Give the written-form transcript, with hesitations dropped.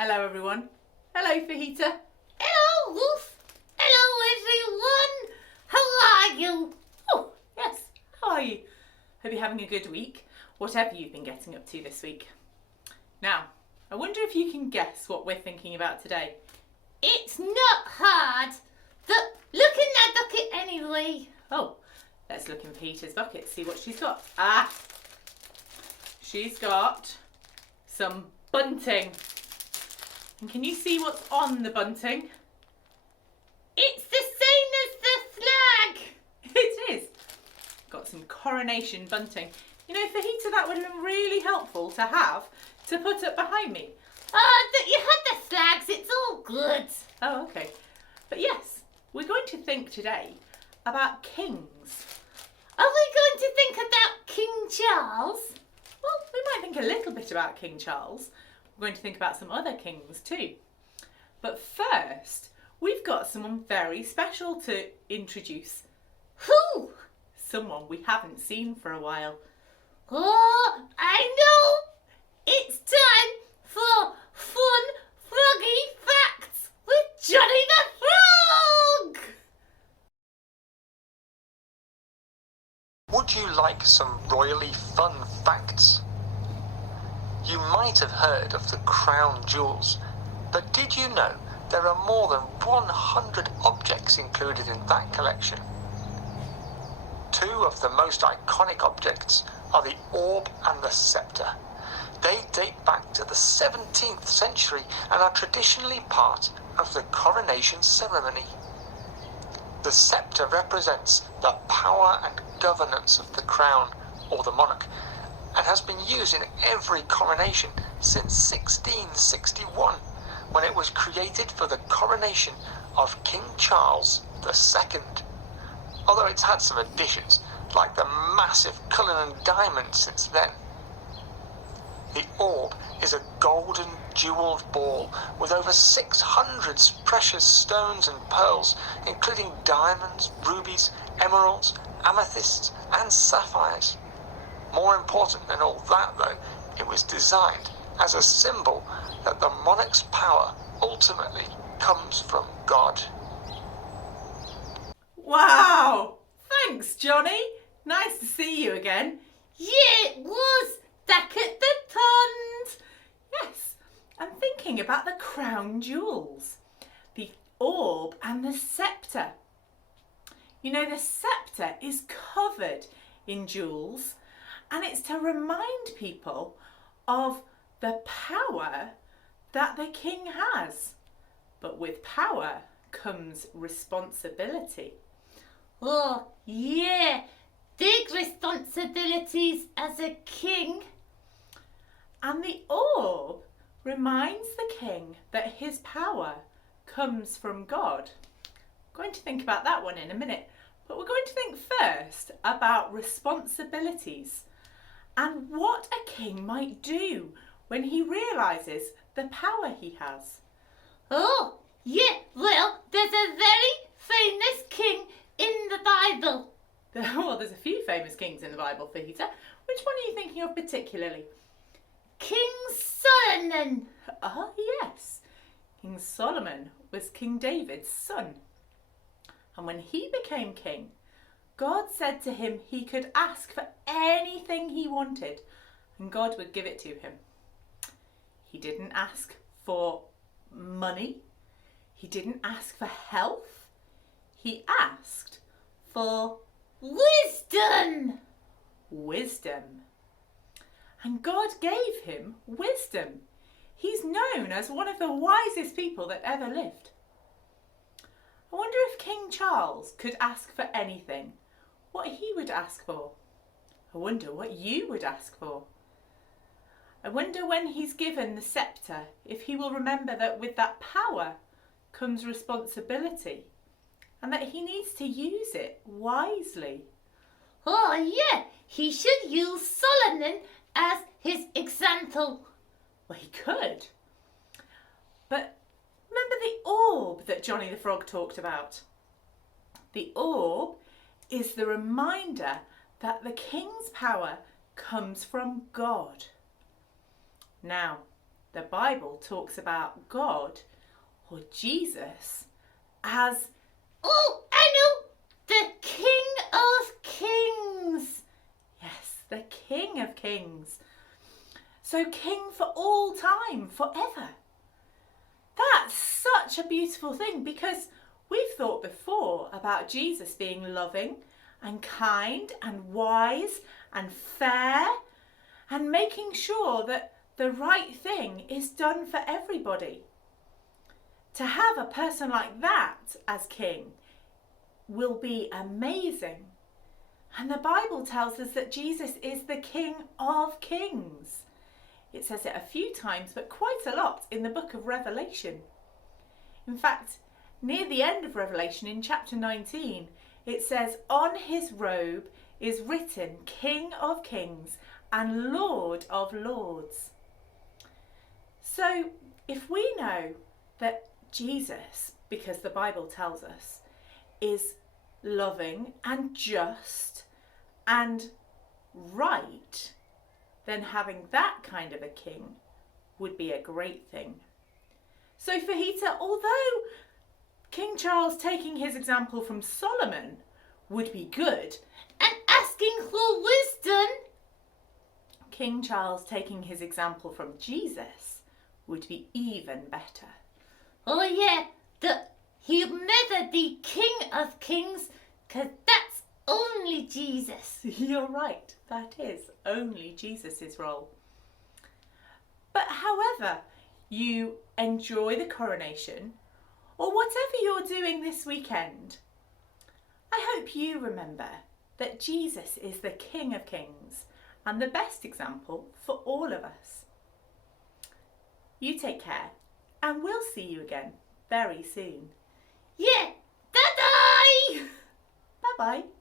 Hello everyone. Hello Fajita. Hello, Ruth. Hello, everyone. How are you? Oh, yes. How are you? Hope you're having a good week, whatever you've been getting up to this week. Now, I wonder if you can guess what we're thinking about today. It's not hard. Look in that bucket anyway. Oh, let's look in Fajita's bucket, see what she's got. She's got some bunting. And can you see what's on the bunting? It's the same as the flag. It is. Got some Coronation bunting. You know, Fajita, that would have been really helpful to have to put up behind me. You had the flags. It's all good. Oh, okay. But yes, we're going to think today about kings. Are we going to think about King Charles? Well, we might think a little bit about King Charles. We're going to think about some other kings too. But first, we've got someone very special to introduce. Who? Someone we haven't seen for a while. Oh, I know. It's time for fun froggy facts with Johnny the Frog. Would you like some royally fun facts? You might have heard of the crown jewels, but did you know there are more than 100 objects included in that collection? Two of the most iconic objects are the orb and the scepter. They date back to the 17th century and are traditionally part of the coronation ceremony. The scepter represents the power and governance of the crown, or the monarch, and has been used in every coronation since 1661, when it was created for the coronation of King Charles II. Although it's had some additions, like the massive Cullinan diamond since then. The orb is a golden jewelled ball with over 600 precious stones and pearls, including diamonds, rubies, emeralds, amethysts and sapphires. More important than all that, though, it was designed as a symbol that the monarch's power ultimately comes from God. Wow! Thanks, Johnny. Nice to see you again. Yeah, it was back at the pond. Yes, I'm thinking about the crown jewels, the orb and the scepter. You know, the scepter is covered in jewels, and it's to remind people of the power that the king has. But with power comes responsibility. Oh, yeah, big responsibilities as a king. And the orb reminds the king that his power comes from God. I'm going to think about that one in a minute, but we're going to think first about responsibilities and what a king might do when he realises the power he has. Oh, yeah, well, there's a very famous king in the Bible. Well, there's a few famous kings in the Bible, Fajita. Which one are you thinking of particularly? King Solomon. Ah, yes. King Solomon was King David's son. And when he became king, God said to him he could ask for anything he wanted and God would give it to him. He didn't ask for money. He didn't ask for health. He asked for Wisdom. wisdom. And God gave him wisdom. He's known as one of the wisest people that ever lived. I wonder if King Charles could ask for anything, what he would ask for. I wonder what you would ask for. I wonder when he's given the scepter, if he will remember that with that power comes responsibility and that he needs to use it wisely. Oh, yeah, he should use Solomon as his example. Well, he could. But remember the orb that Johnny the Frog talked about? The orb is the reminder that the king's power comes from God. Now, the Bible talks about God or Jesus as, Oh, I know! The King of Kings! yes, the King of Kings. So king for all time, forever. That's such a beautiful thing, because we've thought before about Jesus being loving and kind and wise and fair and making sure that the right thing is done for everybody. To have a person like that as king will be amazing. And the Bible tells us that Jesus is the King of Kings. It says it a few times, but quite a lot in the book of Revelation. In fact, near the end of Revelation in chapter 19, it says, on his robe is written King of Kings and Lord of Lords. So if we know that Jesus, because the Bible tells us, is loving and just and right, then having that kind of a king would be a great thing. So Fajita, although King Charles taking his example from Solomon would be good, And asking for wisdom. King Charles taking his example from Jesus would be even better. Oh yeah, he'll never be King of Kings, 'cause that's only Jesus. You're right, that is only Jesus' role. But however you enjoy the coronation, or whatever you're doing this weekend, I hope you remember that Jesus is the King of Kings and the best example for all of us. You take care, and we'll see you again very soon. Yeah, bye-bye! Bye-bye.